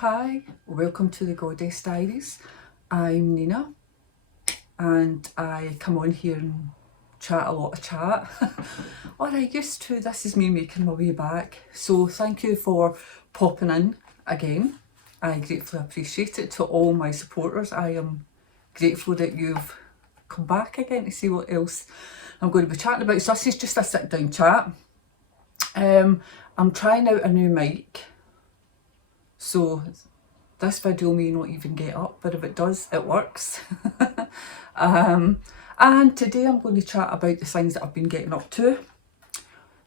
Hi, welcome to the Goddess Diaries. I'm Nina and I come on here and chat a lot of chat. Or I used to. This is me making my way back. So thank you for popping in again. I gratefully appreciate it. To all my supporters, I am grateful that you've come back again to see what else I'm going to be chatting about. So this is just a sit down chat. I'm trying out a new mic. So this video may not even get up, but if it does, it works. And today I'm going to chat about the things that I've been getting up to.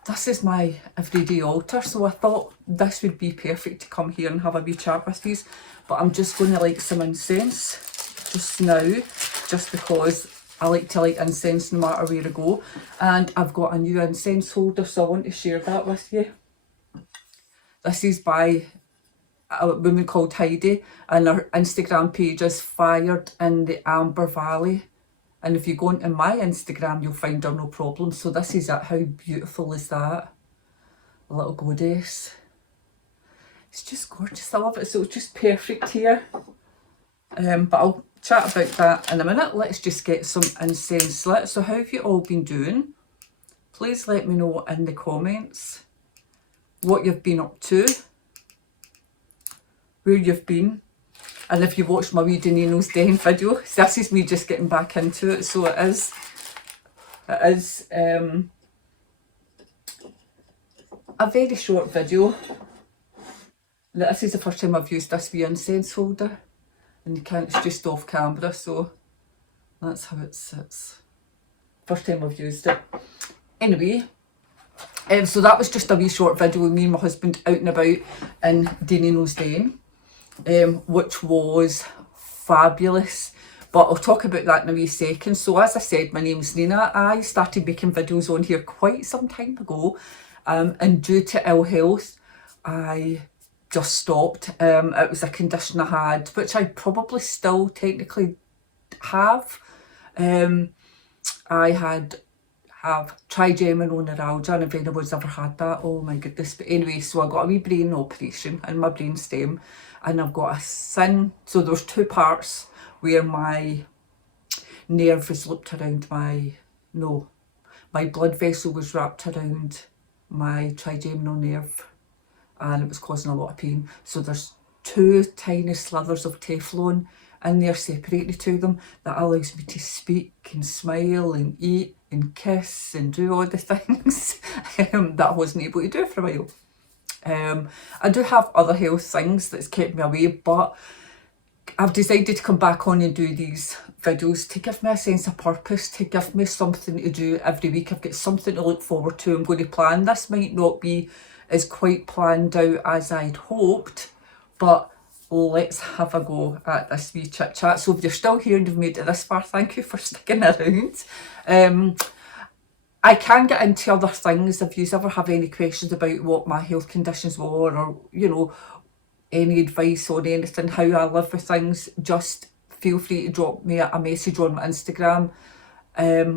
This is my everyday altar, so I thought this would be perfect to come here and have a wee chat with you. But I'm just going to light some incense just now, just because I like to light incense no matter where I go. And I've got a new incense holder, so I want to share that with you. This is by a woman called Heidi, and her Instagram page is Fired in the Amber Valley. And if you go into my Instagram, you'll find her no problem. So this is it. How beautiful is that? A little goddess. It's just gorgeous. I love it. So it's just perfect here. But I'll chat about that in a minute. Let's just get some incense lit. So how have you all been doing? Please let me know in the comments what you've been up to, where you've been, and if you've watched my wee Danino's Den video. This is me just getting back into it, so it is a very short video. This is the first time I've used this wee incense holder, and you can't, it's just off camera, so that's how it sits. First time I've used it. Anyway, so that was just a wee short video with me and my husband out and about in Danino's Den. Which was fabulous, but I'll talk about that in a wee second. So as I said, my name's Nina. I started making videos on here quite some time ago, and due to ill health I just stopped. It was a condition I had, which I probably still technically have. I have trigeminal neuralgia, and if anyone's ever had that, oh my goodness. But anyway, so I got a wee brain operation in my brain stem, and I've got a sin. So there's two parts where my nerve is looped around my blood vessel was wrapped around my trigeminal nerve, and it was causing a lot of pain. So there's two tiny slithers of Teflon in there separating the two of them that allows me to speak and smile and eat and kiss and do all the things that I wasn't able to do for a while. I do have other health things that's kept me away, but I've decided to come back on and do these videos to give me a sense of purpose, to give me something to do every week. I've got something to look forward to. I'm going to plan. This might not be as quite planned out as I'd hoped, but let's have a go at this wee chit chat. So if you're still here and you've made it this far, thank you for sticking around. I can get into other things if you ever have any questions about what my health conditions were, or any advice on anything, how I live with things. Just feel free to drop me a message on my Instagram,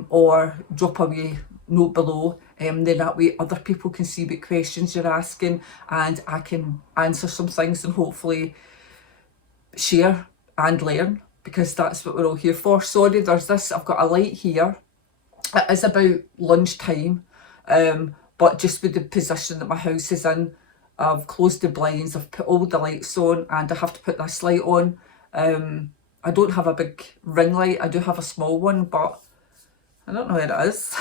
or drop a wee note below. Then that way other people can see what questions you're asking, and I can answer some things and hopefully share and learn, because that's what we're all here for. Sorry, there's this, I've got a light here. It is about lunchtime, but just with the position that my house is in, I've closed the blinds, I've put all the lights on, and I have to put this light on. I don't have a big ring light, I do have a small one, but I don't know where it is.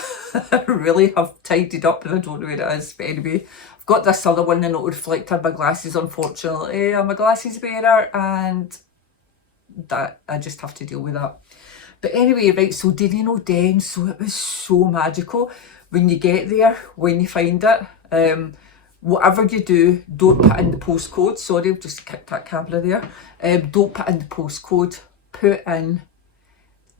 I really have tidied up and I don't know where it is. But anyway, I've got this other one and it reflected my glasses, unfortunately. I'm a glasses wearer, and that I just have to deal with that. But anyway, right, so Danino Den, so it was so magical. When you get there, when you find it, whatever you do, don't put in the postcode. Sorry, I've just kicked that camera there. Don't put in the postcode, put in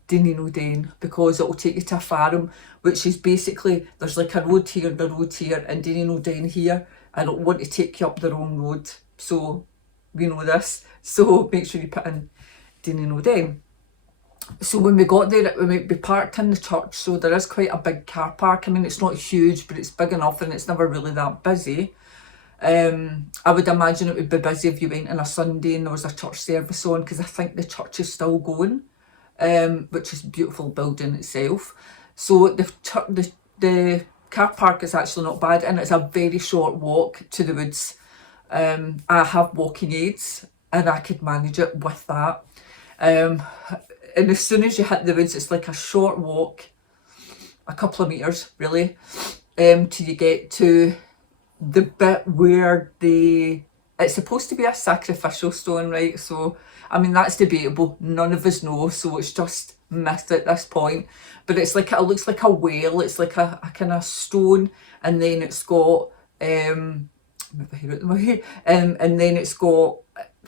Danino Den, because it will take you to a farm, which is basically, there's like a road here and a road here, and Danino Den here, and it'll want to take you up the wrong road. So we know this, so make sure you put in Danino Den. So when we got there, we parked in the church, so there is quite a big car park. I mean, it's not huge, but it's big enough, and it's never really that busy. I would imagine it would be busy if you went on a Sunday and there was a church service on, because I think the church is still going, which is a beautiful building itself. So the car park is actually not bad, and it's a very short walk to the woods. I have walking aids and I could manage it with that. And as soon as you hit the woods, it's like a short walk, a couple of metres really, till you get to the bit where it's supposed to be a sacrificial stone, right? So, I mean, that's debatable. None of us know, so it's just myth at this point. But it looks like a whale. It's like a kind of stone, and then it's got and then it's got,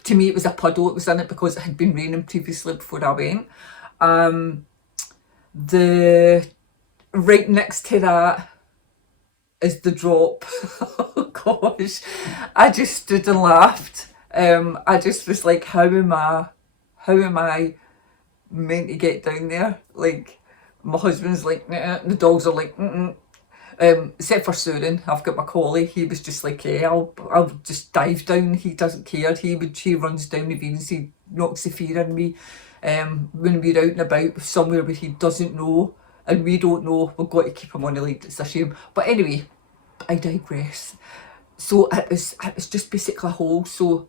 to me it was a puddle. It was in it because it had been raining previously before I went. The right next to that is the drop. Oh gosh, I just stood and laughed. I just was like, how am I meant to get down there? Like, my husband's like, nah. The dogs are like, mm-mm. Except for Surin, I've got my collie. He was just like, yeah, I'll just dive down. He doesn't care. He runs down the veins. He knocks the fear in me. When we're out and about somewhere where he doesn't know and we don't know, we've got to keep him on the lead. It's a shame. But anyway, I digress. So it was just basically a hole. So,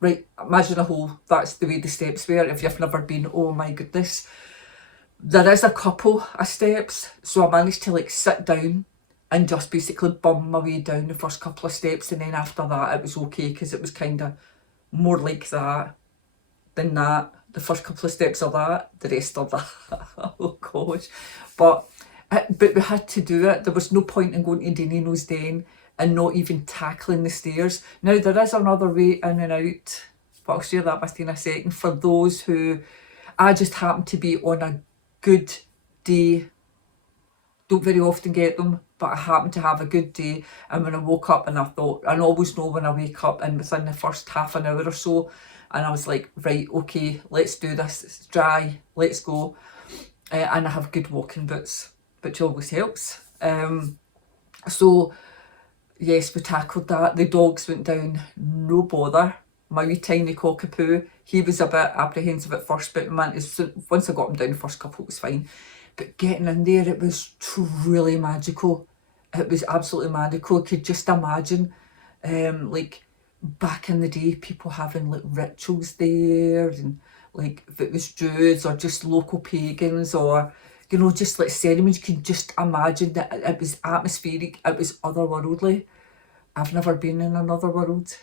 right, imagine a hole. That's the way the steps were. If you've never been, oh my goodness. There is a couple of steps, so I managed to like sit down and just basically bum my way down the first couple of steps, and then after that it was okay, because it was kind of more like that than that. The first couple of steps of that, the rest of that. Oh gosh. But we had to do it. There was no point in going to Danino's Den and not even tackling the stairs. Now there is another way in and out, but I'll share that with you in a second. For those who, I just happened to be on a good day. Don't very often get them, but I happened to have a good day. And when I woke up, and I thought, I always know when I wake up, and within the first half an hour or so, and I was like, right, okay, let's do this. It's dry, let's go. And I have good walking boots, which always helps. So yes, we tackled that. The dogs went down, no bother. My wee tiny cockapoo, he was a bit apprehensive at first, but man, once I got him down the first couple, it was fine. But getting in there, it was truly magical. It was absolutely magical. I could just imagine, like, back in the day, people having like rituals there, and like if it was Druids or just local pagans, or just like ceremonies, you could just imagine that it was atmospheric, it was otherworldly. I've never been in another world,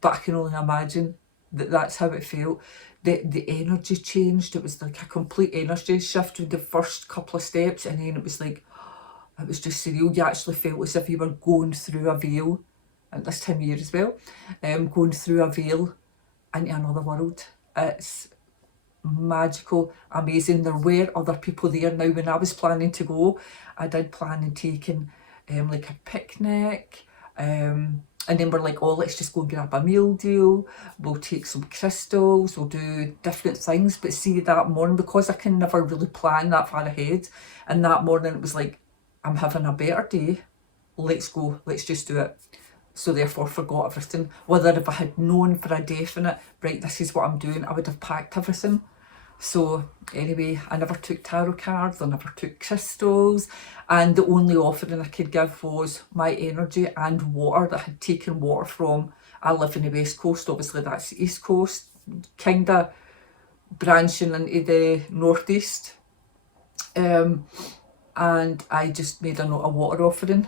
but I can only imagine that that's how it felt. The energy changed. It was like a complete energy shift with the first couple of steps, and then it was like, it was just surreal. You actually felt as if you were going through a veil, at this time of year as well, going through a veil into another world. It's magical, amazing. There were other people there. Now, when I was planning to go, I did plan on taking like a picnic, and then we're like, oh, let's just go and grab a meal deal, we'll take some crystals, we'll do different things. But see, that morning, because I can never really plan that far ahead, and that morning it was like, I'm having a better day, let's go, let's just do it. So therefore forgot everything. Whether if I had known for a definite, right, this is what I'm doing, I would have packed everything. So anyway, I never took tarot cards, I never took crystals, and the only offering I could give was my energy and water that I had taken water from. I live in the West Coast, obviously that's the East Coast, kind of branching into the Northeast. And I just made a water offering.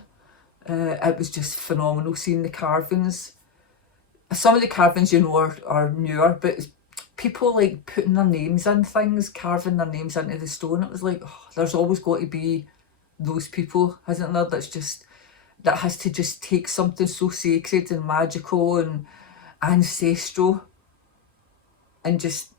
It was just phenomenal seeing the carvings. Some of the carvings, are newer, but people like putting their names in things, carving their names into the stone. It was like, oh, there's always got to be those people, hasn't there? That has to just take something so sacred and magical and ancestral and just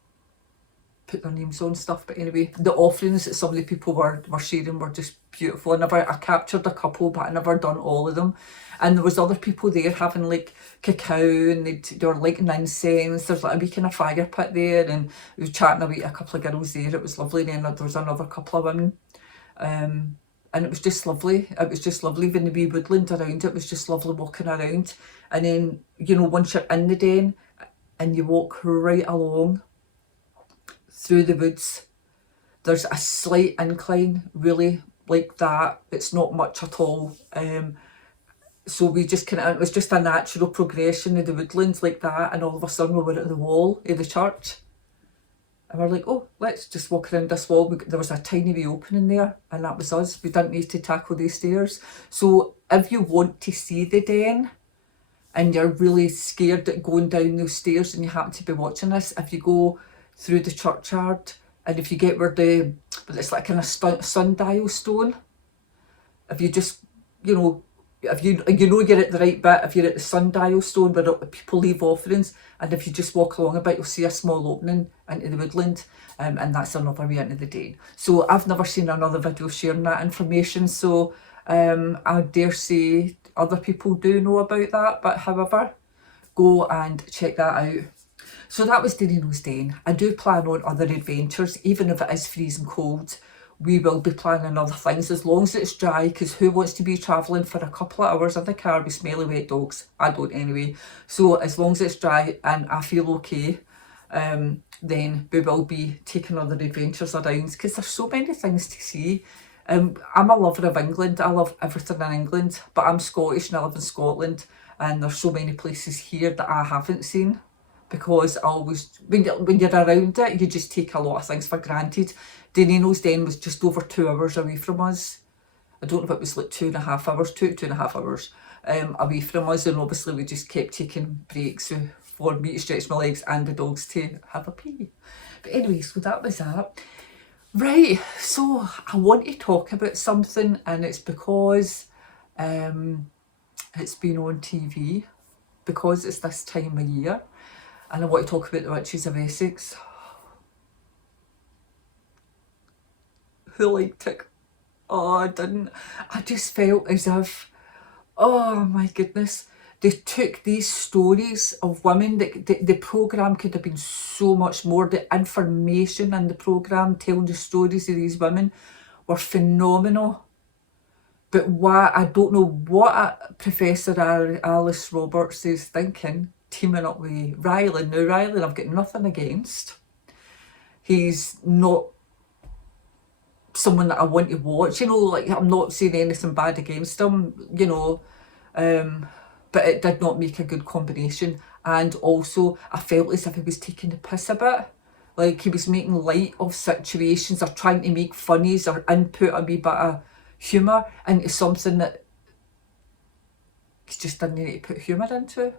put their names on stuff. But anyway, the offerings that some of the people were sharing were just beautiful. I captured a couple, but I never done all of them. And there was other people there having like cacao, and they were lighting incense. There's like a wee kind of fire pit there, and we were chatting away to a couple of girls there. It was lovely. And then there was another couple of women. and it was just lovely. It was just lovely when the wee woodland around it was just lovely walking around. And then, you know, once you're in the den and you walk right along through the woods, there's a slight incline, really, like that. It's not much at all. So we just kind of, it was just a natural progression of the woodlands like that, and all of a sudden we were at the wall of the church. And we're like, oh, let's just walk around this wall. There was a tiny wee opening there, and that was us. We didn't need to tackle these stairs. So if you want to see the den, and you're really scared at going down those stairs and you happen to be watching this, if you go through the churchyard, and if you get where it's like kind of sundial stone, if you just, you know, if you know you're at the right bit, if you're at the sundial stone where people leave offerings, and if you just walk along a bit, you'll see a small opening into the woodland, and that's another way into the den. So I've never seen another video sharing that information, so I dare say other people do know about that, but however, go and check that out. So that was Diaries Den. I do plan on other adventures, even if it is freezing cold. We will be planning other things as long as it's dry, because who wants to be travelling for a couple of hours in the car with smelly wet dogs? I don't anyway. So as long as it's dry and I feel okay, then we will be taking other adventures around, because there's so many things to see. I'm a lover of England. I love everything in England, but I'm Scottish and I live in Scotland, and there's so many places here that I haven't seen, because I always, when you're around it, you just take a lot of things for granted. Diaries Den was just over 2 hours away from us. I don't know if it was like 2.5 hours, 2.5 hours away from us, and obviously we just kept taking breaks for me to stretch my legs and the dogs to have a pee. But anyway, so that was that. Right, so I want to talk about something, and it's because it's been on TV, because it's this time of year, and I want to talk about the Witches of Essex. Who liked it? Oh, I didn't. I just felt as if, oh my goodness, they took these stories of women. The programme could have been so much more. The information in the programme telling the stories of these women were phenomenal. But why, I don't know what Professor Alice Roberts is thinking, teaming up with Riley. Now, Riley, I've got nothing against. He's not someone that I want to watch, you know, like, I'm not saying anything bad against him, you know, but it did not make a good combination. And also I felt as if he was taking the piss a bit, like he was making light of situations, or trying to make funnies or input a wee bit of humour into something that he just didn't need to put humour into.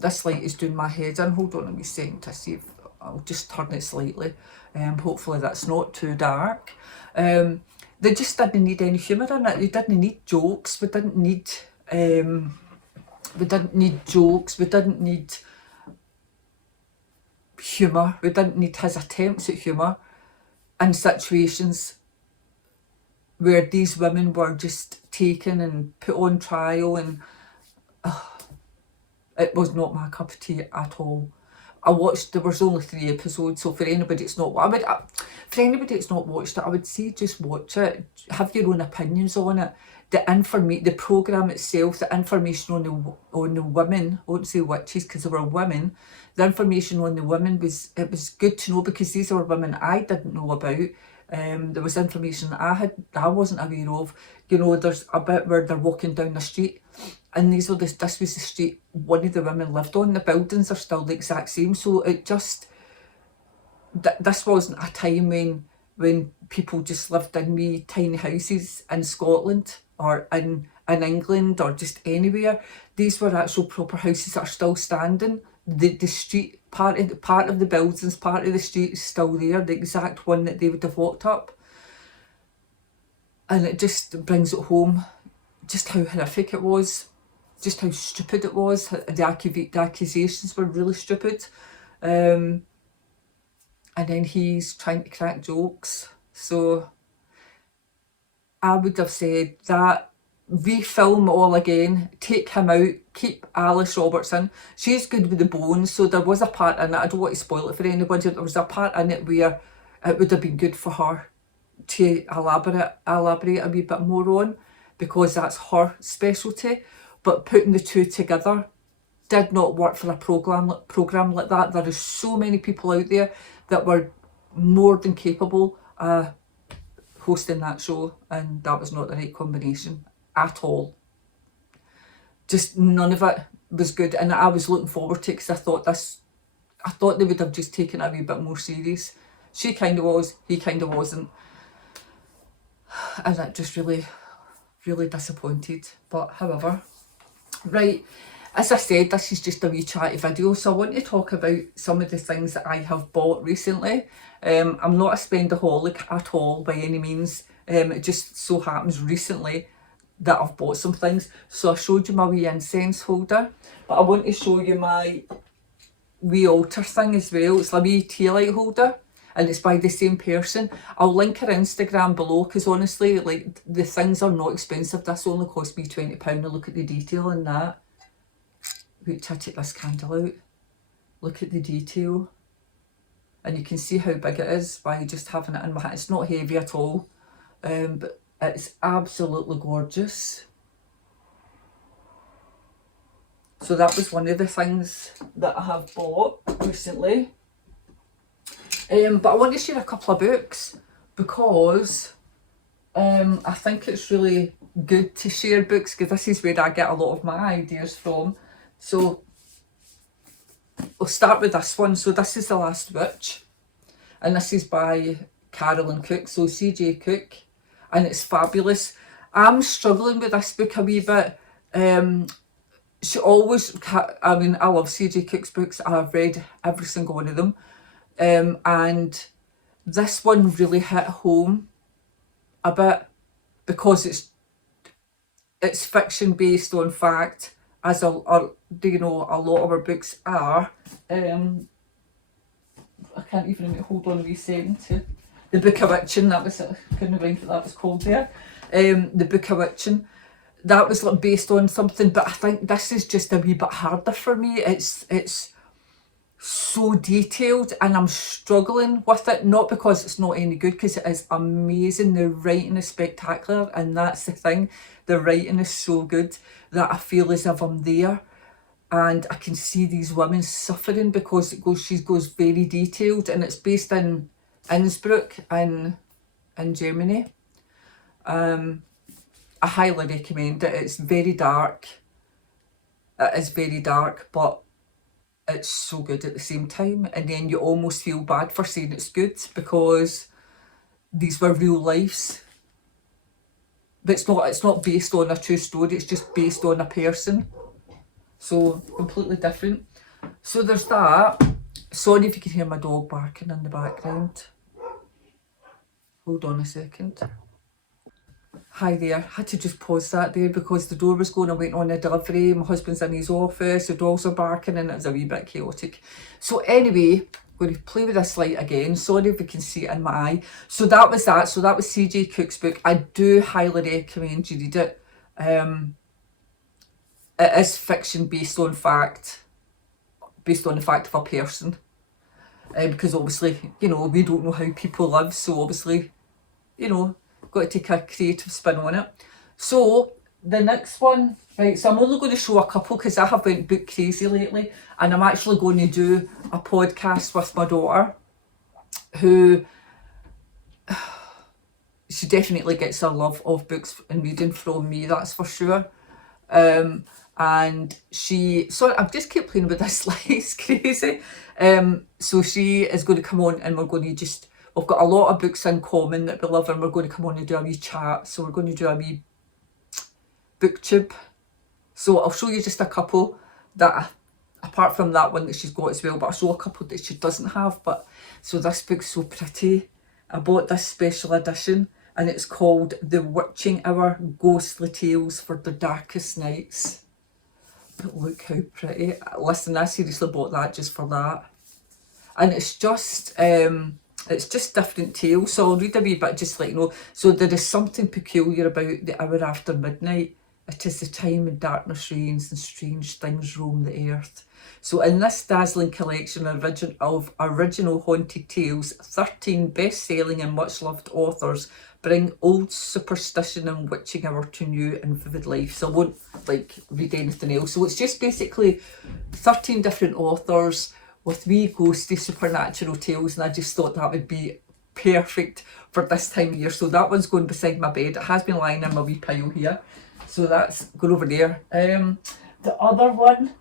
This light is doing my head in. Hold on a wee second to see if I'll just turn it slightly. Hopefully that's not too dark. They just didn't need any humour in it. They didn't need jokes. We didn't need jokes. We didn't need humour. We didn't need his attempts at humour in situations where these women were just taken and put on trial, and it was not my cup of tea at all. I watched, there was only 3 episodes, so for anybody that's not, for anybody that's not watched it, I would say just watch it, have your own opinions on it. The programme itself, the information on the women, I won't say witches because they were women, the information on the women was good to know, because these were women I didn't know about. There was information that I wasn't aware of. You know, there's a bit where they're walking down the street, and this was the street one of the women lived on. The buildings are still the exact same, so it just, this wasn't a time when people just lived in wee tiny houses in Scotland or in England or just anywhere. These were actual proper houses that are still standing. The street part of the buildings, part of the street is still there, the exact one that they would have walked up. And it just brings it home just how horrific it was, just how stupid it was. The accusations were really stupid. And then he's trying to crack jokes. So I would have said that refilm all again, take him out, keep Alice Roberts in. She's good with the bones, so there was a part in it, I don't want to spoil it for anybody, there was a part in it where it would have been good for her to elaborate a wee bit more on, because that's her specialty. But putting the two together did not work for a program like that. There is so many people out there that were more than capable of hosting that show, and that was not the right combination at all. Just none of it was good, and I was looking forward to it because I thought they would have just taken it a wee bit more serious. She kind of was, he kind of wasn't, and that just really, really disappointed. But however, right, as I said, this is just a wee chatty video, so I want to talk about some of the things that I have bought recently. I'm not a spendaholic at all by any means. It just so happens recently that I've bought some things. So I showed you my wee incense holder, but I want to show you my wee altar thing as well. It's a wee tea light holder, and it's by the same person. I'll link her Instagram below, because honestly, like, the things are not expensive. This only cost me £20. Now look at the detail in that. Wait till I take this candle out. Look at the detail. And you can see how big it is by just having it in my hand. It's not heavy at all, but it's absolutely gorgeous. So that was one of the things that I have bought recently. But I want to share a couple of books, because I think it's really good to share books, because this is where I get a lot of my ideas from. So I'll start with this one. So this is The Last Witch, and this is by Carolyn Cook, so CJ Cook, and it's fabulous. I'm struggling with this book a wee bit. She always, I mean, I love CJ Cook's books. I've read every single one of them. And this one really hit home a bit, because it's fiction based on fact, as a lot of our books are. I can't even remember, hold on a wee second. The Book of Witching, that was it. I couldn't remember what that was called there. The Book of Witching, that was like based on something, but I think this is just a wee bit harder for me. It's so detailed, and I'm struggling with it, not because it's not any good, because it is amazing. The writing is spectacular, and that's the thing. The writing is so good that I feel as if I'm there, and I can see these women suffering, because she goes very detailed, and it's based in Innsbruck in Germany. I highly recommend it. It's very dark. It is very dark, but it's so good at the same time. And then you almost feel bad for saying it's good, because these were real lives. But it's not based on a true story, it's just based on a person. So completely different. So there's that. Sorry if you can hear my dog barking in the background. Hold on a second. Hi there, had to just pause that there because the door was going. I went on a delivery, my husband's in his office, the dogs are barking, and it was a wee bit chaotic. So anyway, I'm going to play with this light again. Sorry if you can see it in my eye. So that was that. So that was CJ Cook's book. I do highly recommend you read it. It is fiction based on fact, based on the fact of a person. Because obviously, we don't know how people live, so obviously, got to take a creative spin on it. So the next one, right, so I'm only going to show a couple because I have went book crazy lately, and I'm actually going to do a podcast with my daughter, who she definitely gets her love of books and reading from me, that's for sure. And sorry, I've just kept playing with this, like, it's crazy. So she is going to come on, and we're going to we've got a lot of books in common that we love, and we're going to come on and do a wee chat. So we're going to do a wee booktube. So I'll show you just a couple that, apart from that one that she's got as well, but I'll show a couple that she doesn't have. But so this book's so pretty. I bought this special edition, and it's called The Witching Hour, Ghostly Tales for the Darkest Nights. But look how pretty. Listen, I seriously bought that just for that. And it's just different tales. So I'll read a wee bit just so there is something peculiar about the hour after midnight. It is the time when darkness reigns and strange things roam the earth. So in this dazzling collection of original haunted tales, 13 best-selling and much-loved authors bring old superstition and witching hour to new and vivid life. So I won't read anything else. So it's just basically 13 different authors with wee ghosty supernatural tales, and I just thought that would be perfect for this time of year. So that one's going beside my bed. It has been lying in my wee pile here. So that's going over there. The other one.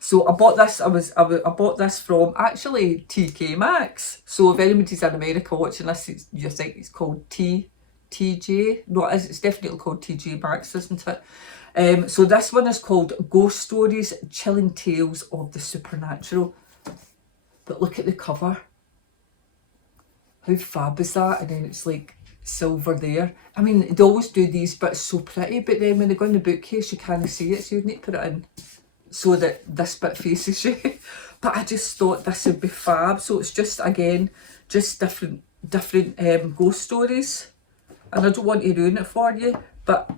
So I bought this. I bought this from actually TK Maxx. So if anybody's in America watching this, you think it's called TJ? No, it is. It's definitely called TJ Maxx, isn't it? So this one is called Ghost Stories, Chilling Tales of the Supernatural. But look at the cover. How fab is that? And then it's like silver there. I mean, they always do these bits so pretty, but then when they go in the bookcase, you can't see it, so you need to put it in so that this bit faces you. But I just thought this would be fab. So it's just, again, just different ghost stories. And I don't want to ruin it for you, but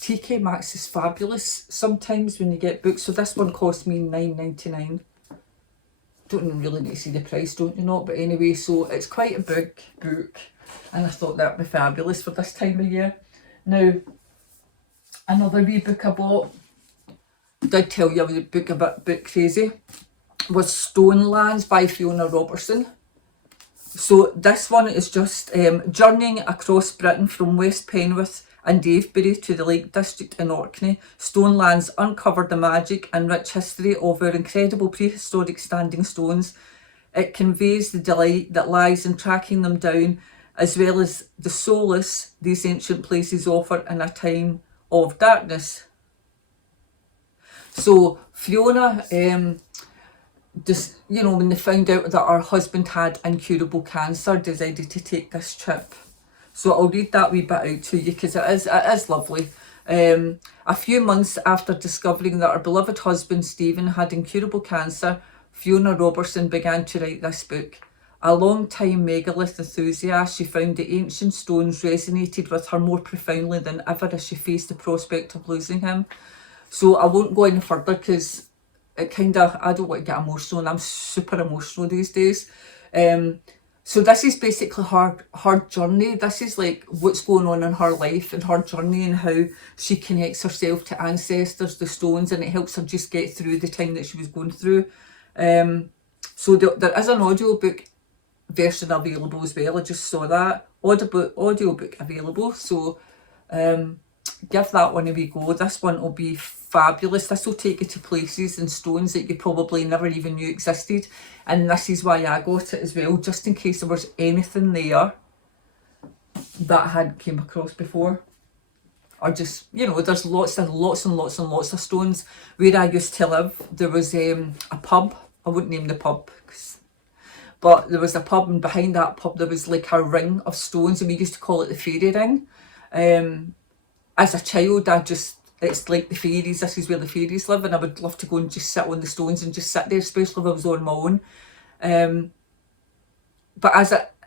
TK Maxx is fabulous sometimes when you get books. So this one cost me $9.99. Don't really need to see the price, don't you not? But anyway, so it's quite a big book, and I thought that would be fabulous for this time of year. Now, another wee book I bought, did tell you I was a bit crazy, was Stonelands by Fiona Robertson. So this one is just journeying across Britain from West Penwith and Avebury to the Lake District in Orkney. Stonelands uncovered the magic and rich history of our incredible prehistoric standing stones. It conveys the delight that lies in tracking them down, as well as the solace these ancient places offer in a time of darkness. So Fiona, just, when they found out that her husband had incurable cancer, decided to take this trip. So I'll read that wee bit out to you because it is lovely. A few months after discovering that her beloved husband Stephen had incurable cancer, Fiona Robertson began to write this book. A long-time megalith enthusiast, she found the ancient stones resonated with her more profoundly than ever as she faced the prospect of losing him. So I won't go any further because I don't want to get emotional, and I'm super emotional these days. So this is basically her journey. This is like what's going on in her life and her journey and how she connects herself to ancestors, the stones, and it helps her just get through the time that she was going through. So there is an audiobook version available as well. I just saw that. Audiobook available. So give that one a wee go. This one will be fabulous. This will take you to places and stones that you probably never even knew existed, and this is why I got it as well, just in case there was anything there that I hadn't came across before, or just, there's lots and lots and lots and lots of stones. Where I used to live, there was a pub. I wouldn't name the pub, but there was a pub, and behind that pub there was like a ring of stones, and we used to call it the fairy ring. As a child, it's like the fairies, this is where the fairies live, and I would love to go and just sit on the stones and just sit there, especially if I was on my own. But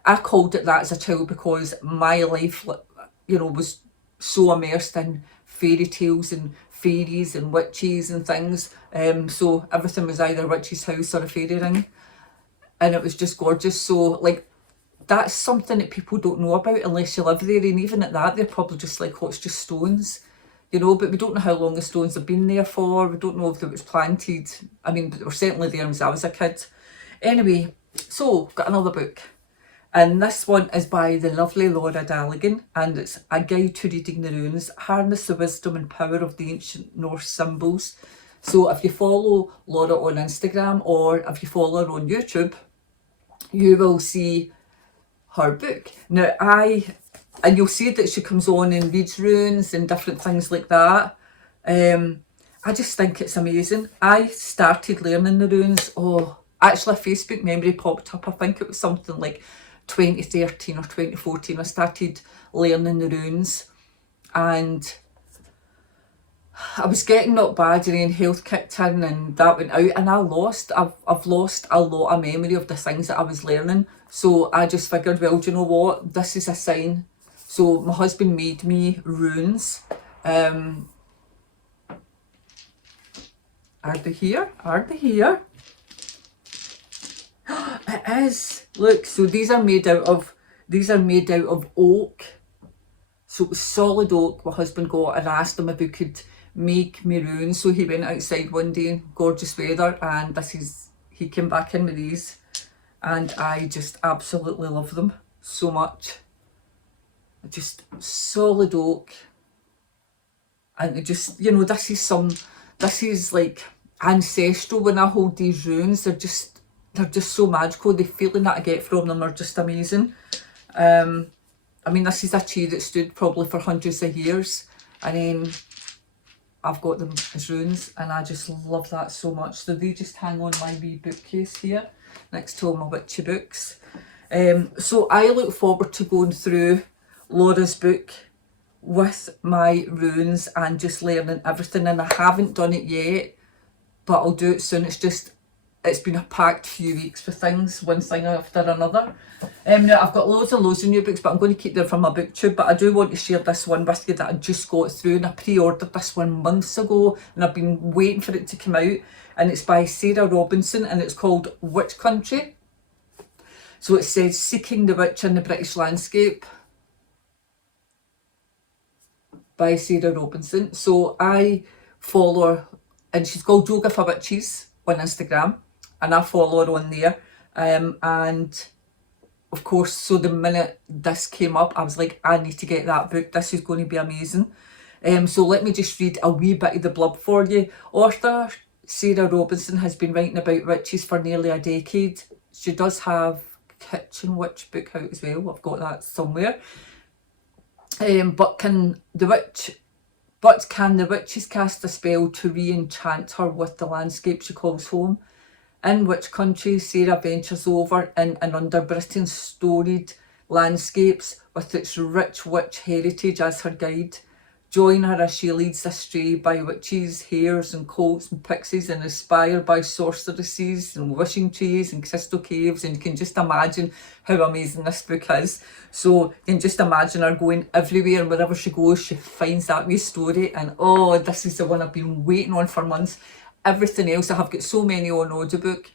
I called it that as a child because my life, was so immersed in fairy tales and fairies and witches and things. So everything was either a witch's house or a fairy ring, and it was just gorgeous. So that's something that people don't know about unless you live there, and even at that, they're probably just like, oh, it's just stones. But we don't know how long the stones have been there for. We don't know if it was planted. I mean, they were certainly there when I was a kid. Anyway, so got another book. And this one is by the lovely Laura Daligan, and it's A Guide to Reading the Runes, Harness the Wisdom and Power of the Ancient Norse Symbols. So if you follow Laura on Instagram, or if you follow her on YouTube, you will see her book. Now, and you'll see that she comes on and reads runes and different things like that. I just think it's amazing. I started learning the runes. Actually, a Facebook memory popped up. I think it was something like 2013 or 2014. I started learning the runes, and I was getting not bad, and then health kicked in, and that went out, and I've lost a lot of memory of the things that I was learning. So I just figured, well, do you know what? This is a sign. So my husband made me runes. Are they here? Are they here? It is. Look, so these are made out of oak. So it was solid oak my husband got, and I asked him if he could make me runes. So he went outside one day, gorgeous weather, and he came back in with these, and I just absolutely love them so much. Just solid oak, and it just, you know, this is like ancestral. When I hold these runes, they're just so magical. The feeling that I get from them are just amazing. I mean, this is a tree that stood probably for hundreds of years, and then I've got them as runes, and I just love that so much. So they just hang on my wee bookcase here next to all my witchy books. So I look forward to going through Laura's book with my runes and just learning everything, and I haven't done it yet, but I'll do it soon. It's been a packed few weeks for things, one thing after another. Now I've got loads of new books, but I'm going to keep them from my booktube. But I do want to share this one with you that I just got through, and I pre-ordered this one months ago, and I've been waiting for it to come out. And it's by Sarah Robinson, and it's called Witch Country. So it says Seeking the Witch in the British Landscape by Sarah Robinson. So I follow her, and she's called Yoga for Witches on Instagram, and I follow her on there. And of course, so the minute this came up, I was like, I need to get that book. This is going to be amazing. So let me just read a wee bit of the blurb for you. Author Sarah Robinson has been writing about witches for nearly a decade. She does have Kitchen Witch book out as well. I've got that somewhere. But can the witches cast a spell to re-enchant her with the landscape she calls home? In Witch Country, Sarah ventures over in and under Britain's storied landscapes with its rich witch heritage as her guide. Join her as she leads astray by witches, hares and colts and pixies, and inspired by sorceresses and wishing trees and crystal caves. And you can just imagine how amazing this book is. So you can just imagine her going everywhere, and wherever she goes, she finds that wee story. And oh, this is the one I've been waiting on for months. Everything else, I have got so many on audiobook,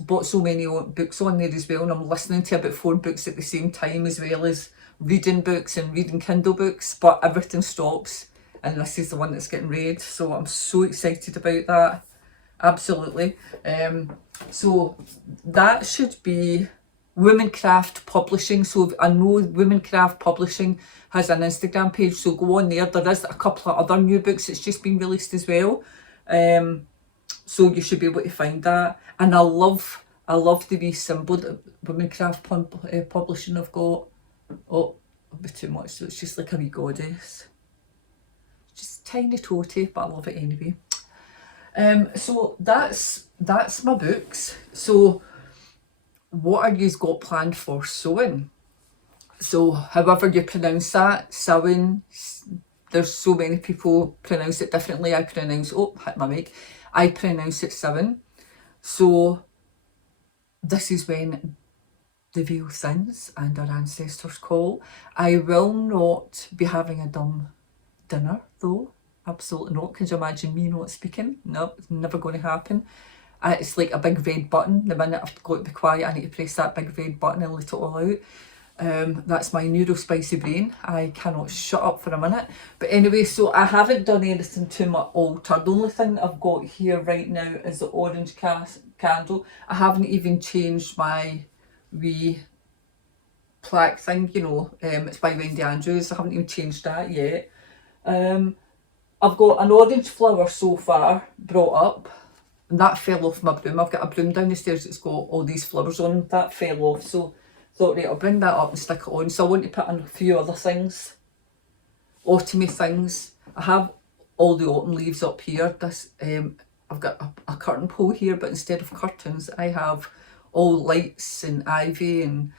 bought so many books on there as well, and I'm listening to about 4 books at the same time, as well as reading books and reading Kindle books, but everything stops, and this is the one that's getting read. So I'm so excited about that. Absolutely. So that should be Womancraft Publishing. So I know Womancraft Publishing has an Instagram page, so go on there. There is a couple of other new books that's just been released as well. So you should be able to find that. And I love the wee symbol that Womancraft Publishing have got. Oh, a bit too much, so it's just like a wee goddess. Just tiny toty, but I love it anyway. So that's my books. So what are you got planned for sewing? So however you pronounce that, sewing, there's so many people pronounce it differently. I pronounce it seven. So this is when the veil thins and our ancestors call. I will not be having a dumb dinner though. Absolutely not. Could you imagine me not speaking? No, it's never going to happen. It's like a big red button. The minute I've got to be quiet, I need to press that big red button and let it all out. That's my neurospicy brain. I cannot shut up for a minute. But anyway, so I haven't done anything to my altar. The only thing I've got here right now is the orange candle. I haven't even changed my wee plaque thing, you know. It's by Wendy Andrews. I haven't even changed that yet. I've got an orange flower so far brought up, and that fell off my broom. I've got a broom down the stairs that's got all these flowers on. That fell off, so thought, right, I'll bring that up and stick it on. So I want to put in a few other things, autumny things. I have all the autumn leaves up here. This I've got a curtain pole here, but instead of curtains, I have all lights and ivy and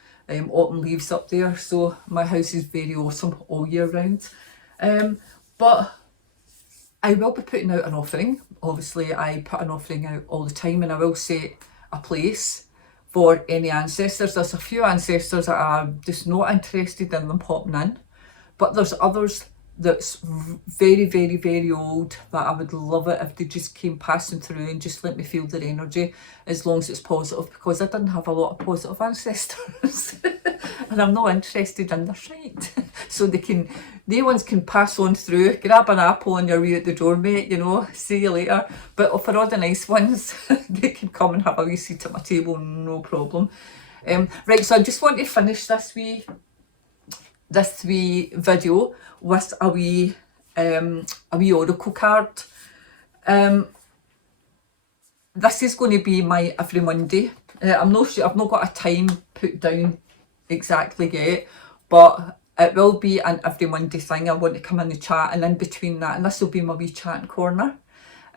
autumn leaves up there. So my house is very autumn all year round. But I will be putting out an offering. Obviously, I put an offering out all the time, and I will set a place for any ancestors. There's a few ancestors that are just not interested in them popping in, But there's others that's very, very, very old that I would love it if they just came passing through and just let me feel their energy, as long as it's positive, because I didn't have a lot of positive ancestors and I'm not interested in their shite. So they ones can pass on through, grab an apple on your way at the door, mate, you know, see you later. But for all the nice ones, they can come and have a wee seat at my table, no problem. Right, so I just want to finish this wee video with a wee oracle card. This is going to be my every Monday. I'm not sure, I've not got a time put down exactly yet, but it will be an every Monday thing. I want to come in the chat, and in between that, and this will be my wee chatting corner.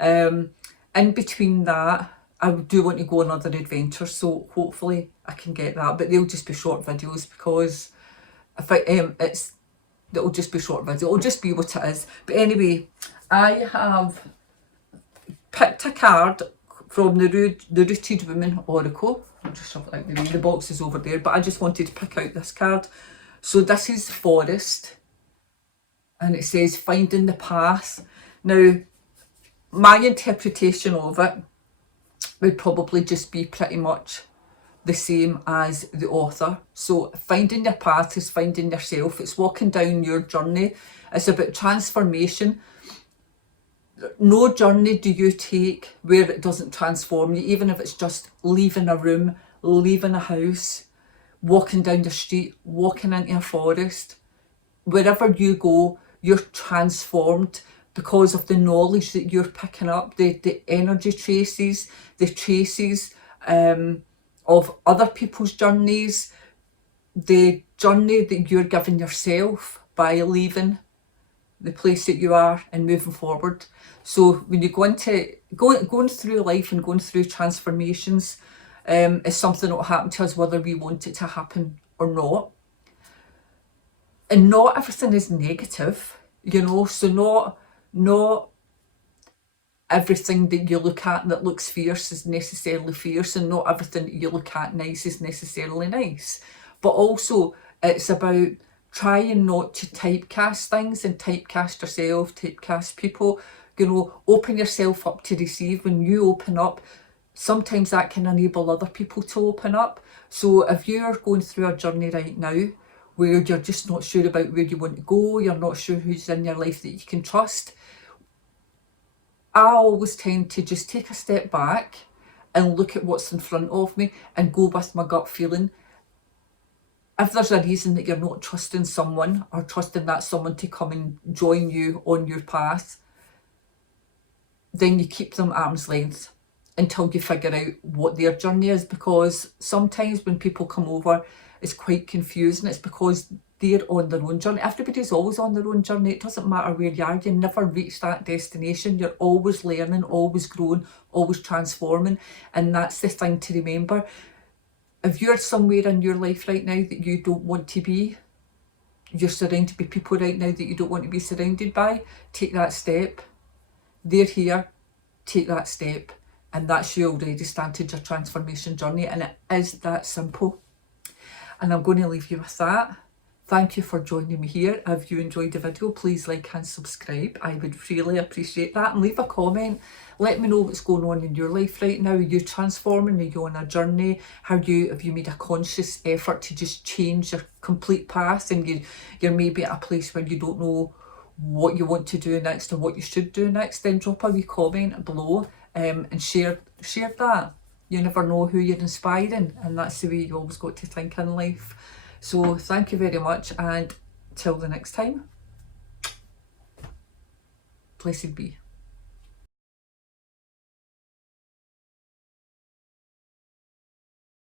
In between that, I do want to go on other adventures, so hopefully I can get that, but they'll just be short videos, because if it'll just be short video, it'll just be what it is. But anyway, I have picked a card from the Rooted Woman Oracle. I'll just shove it out the way, the box is over there, but I just wanted to pick out this card. So this is Forest, and it says finding the path. Now, my interpretation of it would probably just be pretty much the same as the author. So finding your path is finding yourself. It's walking down your journey. It's about transformation. No journey do you take where it doesn't transform you, even if it's just leaving a room, leaving a house, walking down the street, walking into a forest. Wherever you go, you're transformed because of the knowledge that you're picking up, the energy traces, the traces of other people's journeys, the journey that you're giving yourself by leaving the place that you are and moving forward. So when you go into going through life and going through transformations, is something that will happen to us whether we want it to happen or not. And not everything is negative, you know, so not everything that you look at that looks fierce is necessarily fierce, and not everything that you look at nice is necessarily nice. But also it's about trying not to typecast things and typecast yourself, typecast people, you know, open yourself up to receive. When you open up, sometimes that can enable other people to open up. So if you're going through a journey right now where you're just not sure about where you want to go, you're not sure who's in your life that you can trust, I always tend to just take a step back and look at what's in front of me and go with my gut feeling. If there's a reason that you're not trusting someone or trusting that someone to come and join you on your path, then you keep them arm's length until you figure out what their journey is, because sometimes when people come over, it's quite confusing. It's because they're on their own journey. Everybody's always on their own journey. It doesn't matter where you are. You never reach that destination. You're always learning, always growing, always transforming. And that's the thing to remember. If you're somewhere in your life right now that you don't want to be, you're surrounded by people right now that you don't want to be surrounded by, take that step. They're here, take that step. And that's you already started your transformation journey. And it is that simple. And I'm going to leave you with that. Thank you for joining me here. If you enjoyed the video, please like and subscribe. I would really appreciate that. And leave a comment. Let me know what's going on in your life right now. Are you transforming? Are you on a journey? Have you made a conscious effort to just change your complete path, and you're maybe at a place where you don't know what you want to do next or what you should do next? Then drop a wee comment below and share that. You never know who you're inspiring, and that's the way you always got to think in life. So thank you very much, and till the next time, blessed be.